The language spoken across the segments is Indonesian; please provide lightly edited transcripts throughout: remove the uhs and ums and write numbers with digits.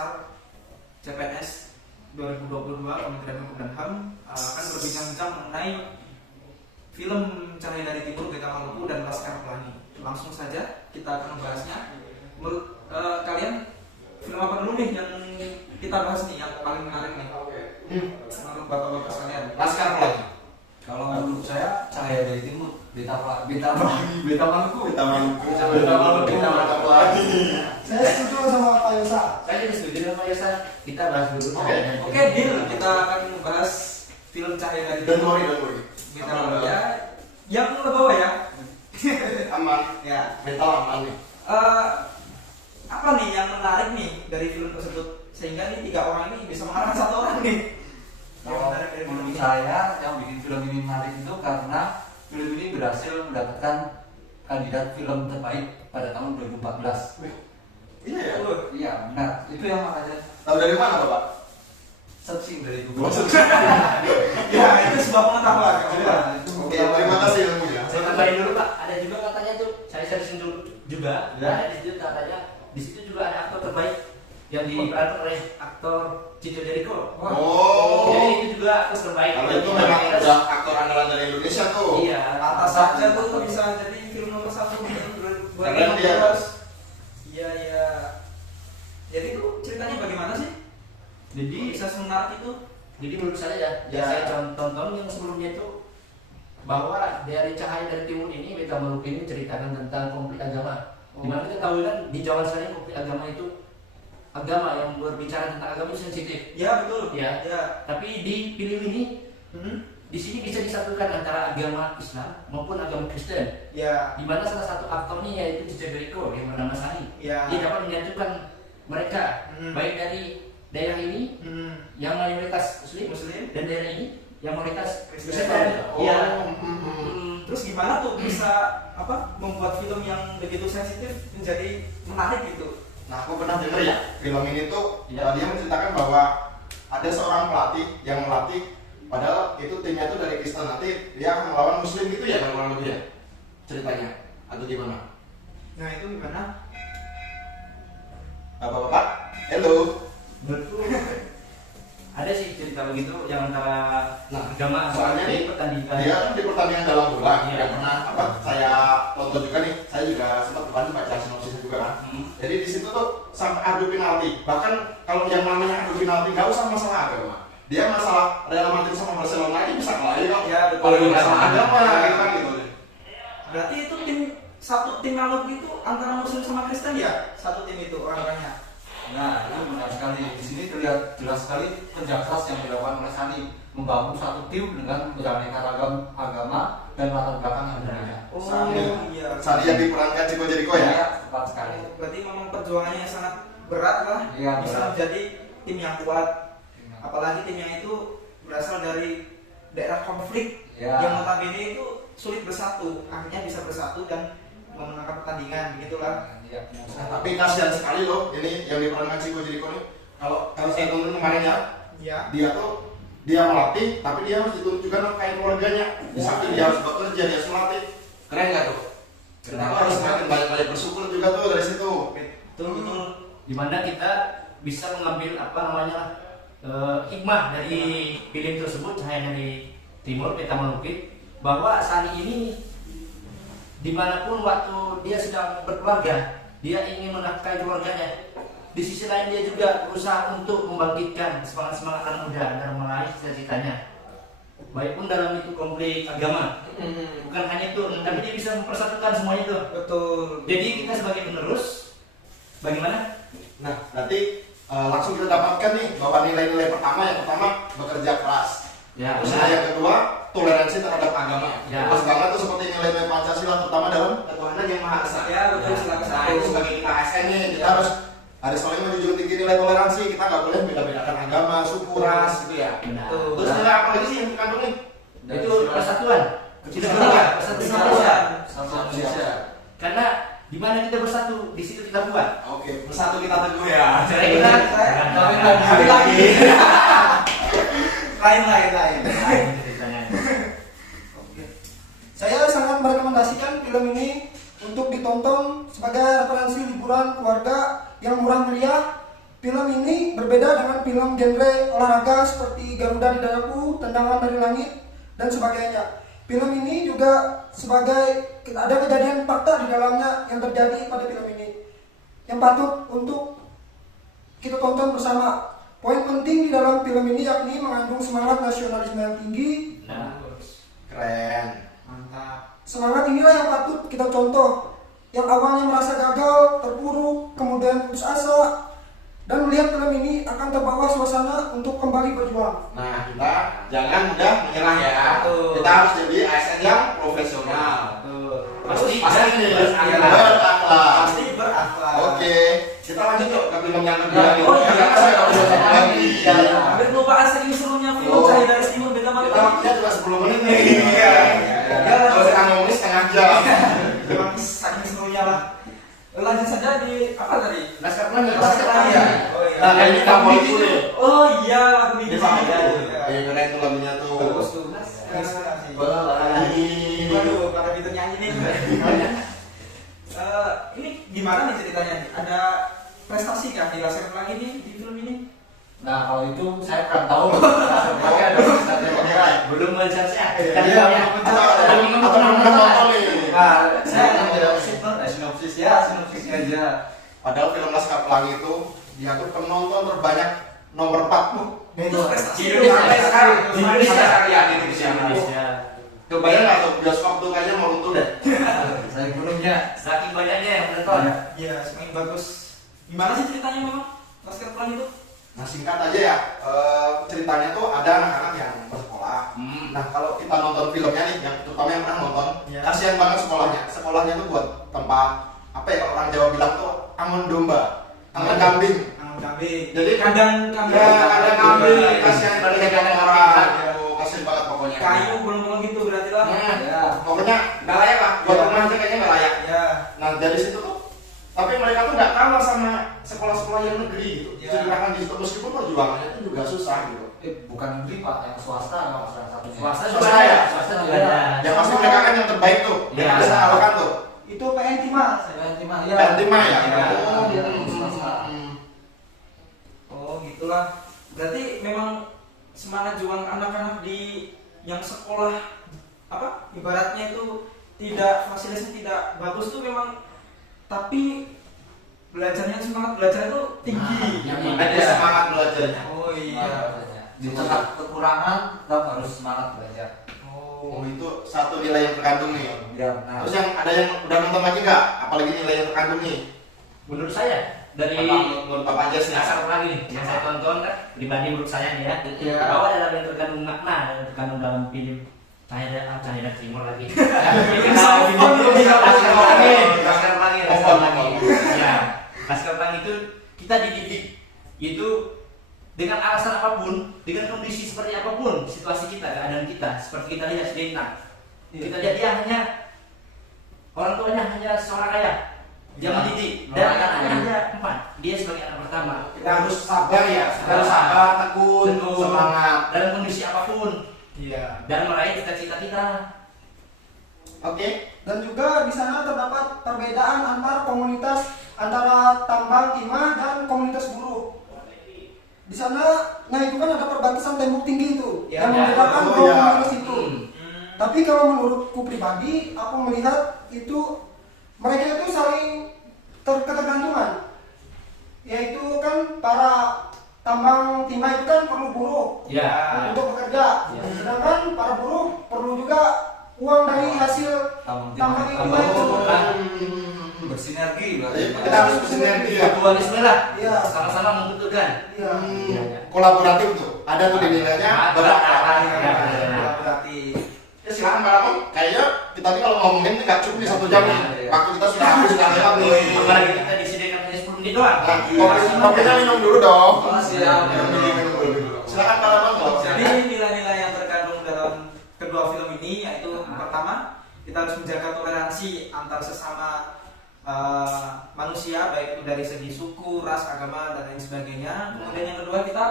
besar CPNS 2022 Kementerian Hukum dan HAM akan berbincang-bincang mengenai film Cahaya dari Timur, Beta Maluku, dan Laskar Pelangi. Langsung saja kita akan membahasnya. Menurut kalian film apa dulu nih yang kita bahas nih yang paling menarik nih? Menurut bapak-bapak sekalian. Laskar Pelangi. Kalau menurut saya Cahaya dari Timur, Beta Maluku. Saya setuju sama Pak Yosa. Saya juga setuju dengan Pak Yosa. Kita bahas dulu. Oke, deal. Kita akan membahas film Cahaya dari Don't Timur. worry. Beta Maluku ya. Yang ke bawah ya. Aman. Ya. Mental aman nih. Apa nih yang menarik nih dari film tersebut sehingga nih 3 orang ini bisa mengalahkan 1 orang nih? Kalau menurut saya yang bikin film ini menarik itu karena film ini berhasil mendapatkan kandidat film terbaik pada tahun 2014. Iya ya. Iya benar, itu yang makanya Tahu dari mana Bapak? searching dari Google. Ya, itu sebuah pengetahuan. Oke, terima kasih ilmunya. Saya tambahin dulu Pak, ada juga katanya tuh, saya searching dulu juga, Ya. ada di situ katanya, di situ juga ada aktor terbaik yang diperankan oleh aktor Chico Jericho. Oh. Jadi itu juga aktor terbaik. Kalau itu memang udah aktor andalan dari Indonesia tuh. Iya. Atas saja tuh bisa jadi film nomor 1 Karena dia. Iya. Jadi itu ceritanya bagaimana sih? Jadi, Bisa semenarik itu? jadi menurut saya ya, Ya. yang saya tonton yang sebelumnya itu bahwa dari Cahaya dari Timur ini, Beta Maluku ini ceritakan tentang konflik agama. Dimana kita tahu kan di zaman sekarang konflik agama itu agama yang berbicara tentang agama itu sensitif. Ya, betul. Ya. Ya. Tapi di film ini di sini bisa disatukan antara agama Islam maupun agama Kristen. Ya. Di mana salah satu aktornya yaitu Chico Jericho yang bernama Sani. Ya. Dia dapat menyatukan mereka baik dari daerah ini yang mayoritas Muslim dan daerah ini yang mayoritas Kristen. Kristen. Oh. Iya. Terus gimana tuh bisa membuat film yang begitu sensitif menjadi menarik gitu? Nah, aku pernah dengar ya, film ini tuh Ya. dia menceritakan bahwa ada seorang pelatih yang melatih, padahal itu timnya tuh dari Kristen, nanti dia akan melawan Muslim gitu ya, kan kurang lebih ya ceritanya, atau gimana? Nah, itu gimana? Bapak-bapak, hello. Menurutku ada sih cerita begitu yang antara Nah, agama soalnya di nih, pertandingan. dia kan di pertandingan dalam bola, Iya. yang pernah saya tonton juga nih, saya juga sempat kemarin baca sinopsisnya juga kan. Jadi di situ tuh sampai adu penalti. Bahkan kalau yang namanya adu penalti nggak usah masalah agama. Dia masalah Real Madrid sama Barcelona ini bisa kalah kok. Ya, betul. Kalau di masalah agama gitu kan gitu. Berarti itu satu tim Maluku itu antara Muslim sama Kristen ya? Satu tim itu orang-orangnya. Nah itu benar sekali. Di sini terlihat jelas sekali kerja keras yang dilakukan oleh Sani membangun satu tim dengan beraneka ragam agama dan latar belakang yang berbeda. Sani. Iya. Sani yang diperankan Chico Jericho ya. Iya, tepat sekali. Berarti memang perjuangannya sangat berat lah. Iya, Bisa berat. menjadi tim yang kuat. Apalagi tim yang itu berasal dari daerah konflik Ya. yang notabene itu sulit bersatu, akhirnya bisa bersatu dan memenangkan pertandingan begitulah. Iya, benar Nah, sekali. tapi kasihan sekali loh ini yang diperankan Chico Jericho nih. Kalau saya tonton kemarin ya, Ya. dia melatih, tapi dia harus ditunjukkan kayak keluarganya. Di samping dia harus bekerja, dia harus melatih. Keren nggak tuh? Kenapa harus semakin banyak bersyukur juga tuh dari situ. Betul. Dimana kita bisa mengambil hikmah dari film tersebut, Cahaya dari Timur, Beta Maluku, bahwa Sani ini dimanapun waktu dia sedang berkeluarga, dia ingin menafkahi keluarganya. Di sisi lain dia juga berusaha untuk membangkitkan semangat anak muda dalam meraih cita-citanya. Baik pun dalam itu konflik agama, bukan hanya itu, tapi dia bisa mempersatukan semuanya itu. Betul. Jadi kita sebagai penerus, bagaimana? Nah, nanti langsung kita dapatkan nih bahwa nilai-nilai yang pertama bekerja keras. Ya, Terus benar. yang kedua toleransi terhadap agama. Ya. Pas banget tuh seperti nilai-nilai Pancasila terutama dalam ketuhanan yang maha esa. Ya, betul. Ya. Silakan. Nah, itu sebagai kita ASN nih, kita harus saling menjunjung tinggi nilai toleransi. Kita nggak boleh beda-bedakan agama, suku, ras gitu ya. Benar. Terus nilai apa lagi sih yang dikandung nih? Itu persatuan. Kita Persatuan. Sama Indonesia. Karena di mana kita bersatu, di situ kita kuat. Oke, bersatu kita teguh ya. Cara kita Kami lagi. Lain. ceritanya. Saya sangat merekomendasikan film ini untuk ditonton sebagai referensi liburan keluarga yang murah meriah film ini berbeda dengan film genre olahraga seperti Garuda di Dadaku, Tendangan dari Langit, dan sebagainya. Film ini juga sebagai ada kejadian fakta di dalamnya yang terjadi pada film ini yang patut untuk kita tonton bersama. Poin penting di dalam film ini yakni mengandung semangat nasionalisme yang tinggi. Nah, Keren. Mantap. Semangat inilah yang patut kita contoh. Yang awalnya merasa gagal, terpuruk, kemudian putus asa, dan melihat film ini akan terbawa suasana untuk kembali berjuang. Nah, kita jangan mudah menyerah ya. Betul. Kita harus jadi ASN yang profesional. Betul. Pasti Pasti berakhlak. berakhlak. Pasti berakhlak. Oke, kita lanjut yuk ke film yang kedua. Ya, nih. oh, iya. Karena saya udah satu lagi. Ya, ya. Hampir kelupaan saking serunya film Oh. Cahaya dari Timur Beta Malam. Kita waktunya cuma 10 menit nih. Iya. Kalau kita ngomongin setengah jam. Memang saking serunya lah. Lanjut saja di apa tadi? Laskar Pelangi. Laskar Pelangi. Iya. Oh iya. Nah, ini kamu itu nih. Oh iya, lagu Ini ini. sama Iya. keren tuh lagunya tuh. Bagus tuh. Inspirasi. Pelangi. Waduh, para itu nyanyi nih. Ini gimana nih ceritanya nih? Ada prestasi kah di Laskar Pelangi nih di film ini? Nah kalau itu saya kurang tahu. Oke, ada misalnya. Belum mencari Iya, atau belum pernah nonton nih. Nah, Saya sinopsis ya, sinopsisnya aja. Padahal film Laskar Pelangi itu dia tuh penonton terbanyak nomor 4 tuh. itu prestasi. Di Indonesia Sampai sekarang. sekarang. Di Indonesia. Ya, di Indonesia. Indonesia. Kebayang nggak tuh bioskop tuh kayaknya mau runtuh deh. Saya belumnya. Saking banyaknya yang menonton. Iya, semakin bagus. Gimana sih ceritanya memang Laskar Pelangi itu? Nah singkat aja ya, ceritanya tuh ada anak-anak yang bersekolah. Nah kalau kita nonton filmnya nih, yang terutama yang pernah nonton, Ya. kasihan banget sekolahnya. Sekolahnya tuh buat tempat apa ya kalau orang Jawa bilang tuh angon domba, angon kambing. Kambing. Jadi kandang kambing. Ya ada kambing, kasihan Berarti banget kandang orang. kambing. Aduh, kasihan banget pokoknya. Kayu bolong-bolong gitu berarti lah. Ya, pokoknya nggak layak lah. Buat Ya. rumah aja kayaknya nggak layak. Ya. Nah dari situ tuh, tapi mereka tuh nggak kalah sama sekolah-sekolah yang negeri gitu. Ya. Diceritakan di situ meskipun perjuangannya itu juga susah gitu. Bukan negeri pak, yang swasta kalau salah satunya. Swasta Swasta juga ada. ya? Swasta juga Iya. ada. Ya pasti mereka kan yang terbaik tuh. Ya. Yang bisa kalahkan tuh. Itu PN Timas. Saya timah Dan Tima ya. Ya. Oh, Iya, hmm. swasta. Oh, gitulah. Berarti memang semangat juang anak-anak di yang sekolah apa? Ibaratnya itu tidak fasilitasnya tidak bagus tuh memang, tapi belajarnya semangat belajar itu tinggi. Yang Ada semangat belajarnya. Oh iya. Di tengah kekurangan tetap harus semangat belajar. Oh itu satu nilai yang terkandung nih. Ya, nah. Terus yang ada yang udah nonton lagi nggak? Apalagi nilai yang terkandung nih. Menurut saya dari Menurut Bapak Jas nih. Laskar Pelangi nih yang saya tonton kan pribadi menurut saya nih ya. Iya. Bahwa dalam yang terkandung makna yang terkandung dalam film Cahaya Timur lagi. Laskar Pelangi. Laskar Pelangi. Laskar Pelangi. Ya, Laskar Pelangi itu kita dididik itu dengan alasan apapun, dengan kondisi seperti apapun, situasi kita, keadaan kita, seperti kita lihat si Dentang. Kita lihat dia hanya orang tuanya hanya seorang ayah, dia mendidik dan anaknya hanya 4. Dia sebagai anak pertama. Kita harus sabar ya. Kita harus sabar, tekun, Tekun. semangat. Dalam kondisi apapun Iya. dan meraih cita-cita kita. Oke. Dan juga di sana terdapat perbedaan antar komunitas antara tambang timah dan komunitas buruh. Di sana, nah itu kan ada perbatasan tembok tinggi itu Ya, yang ya. membedakan Oh, dua ya. komunitas itu. Tapi kalau menurutku pribadi, aku melihat itu mereka itu saling ketergantungan. Yaitu kan para tambang timah itu kan perlu buruh Ya. untuk bekerja, Ya. sedangkan para buruh perlu juga uang dari hasil tambang timah itu. Bersinergi Kita harus bersinergi ya. Mutualisme lah. Iya. Sama-sama membutuhkan. Iya. Kolaboratif tuh. Ada tuh di nilainya. Berapa? Berarti Ya silakan Pak Ramon. Kayaknya kita nih kalau ngomongin nih nggak cukup nih 1 jam nih. Waktu kita sudah habis sudah lewat nih. Apalagi kita disediakan hanya 10 menit doang. Nah, kopinya minum dulu dong. Oh, siap. Minum dulu. Silakan Pak Ramon kalau jadi nilai-nilai yang terkandung dalam kedua film ini yaitu pertama, kita harus menjaga toleransi antar sesama manusia, baik itu dari segi suku, ras, agama dan lain sebagainya. Kemudian yang kedua, kita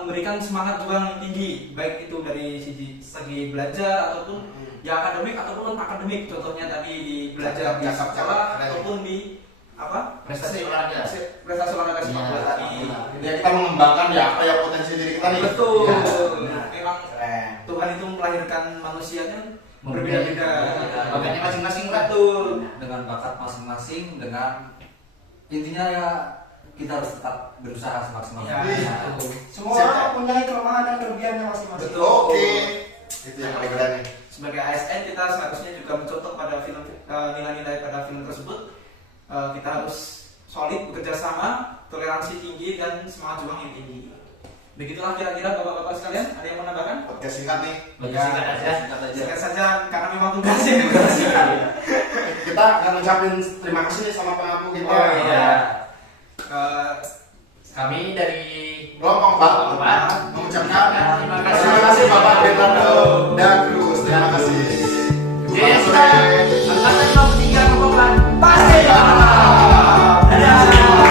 memberikan semangat juang yang tinggi, baik itu dari segi belajar ataupun ya akademik ataupun non akademik. Contohnya tadi di belajar di Cakep, sekolah cakep. ataupun di apa Prestasi olahraga. prestasi olahraga sepak bola tadi. kita mengembangkan ya apa ya potensi diri kita nih. Betul. Ya. Memang Keren. Tuhan itu melahirkan manusianya Berbeda-beda. berbeda-beda. Bakatnya masing-masing lah. Betul. Dengan bakat masing-masing, dengan intinya ya kita harus tetap berusaha semaksimal Ya, mungkin. betul. Semua Siap, orang punya kelemahan dan kelebihannya masing-masing. Betul. Oke. Itu yang paling keren nih. Sebagai ASN kita seharusnya juga mencontoh pada film nilai-nilai pada film tersebut. Kita harus solid, bekerja sama, toleransi tinggi dan semangat juang yang tinggi. Begitulah kira-kira bapak-bapak sekalian. Ada yang mau menambahkan? Podcast singkat nih. Bagi singkat aja. Singkat saja karena memang tugasnya. Kita akan ngucapin terima kasih nih sama pengapu kita. Oh, iya. Kami dari Kelompok Pak mengucapkan terima kasih Bapak Bernardo dan Gus. Terima kasih. Yes, Selamat sore.